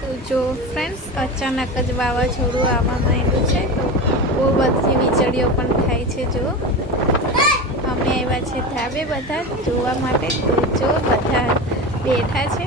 તો જો ફ્રેન્ડ્સ, અચાનક જ વાવાઝોડું આવવા માંડ્યું છે, તો બહુ બધી વીજળીઓ પણ થાય છે. જો અમે આવ્યા છે ધાબે બધા જોવા માટે, તો જો બધા બેઠા છે.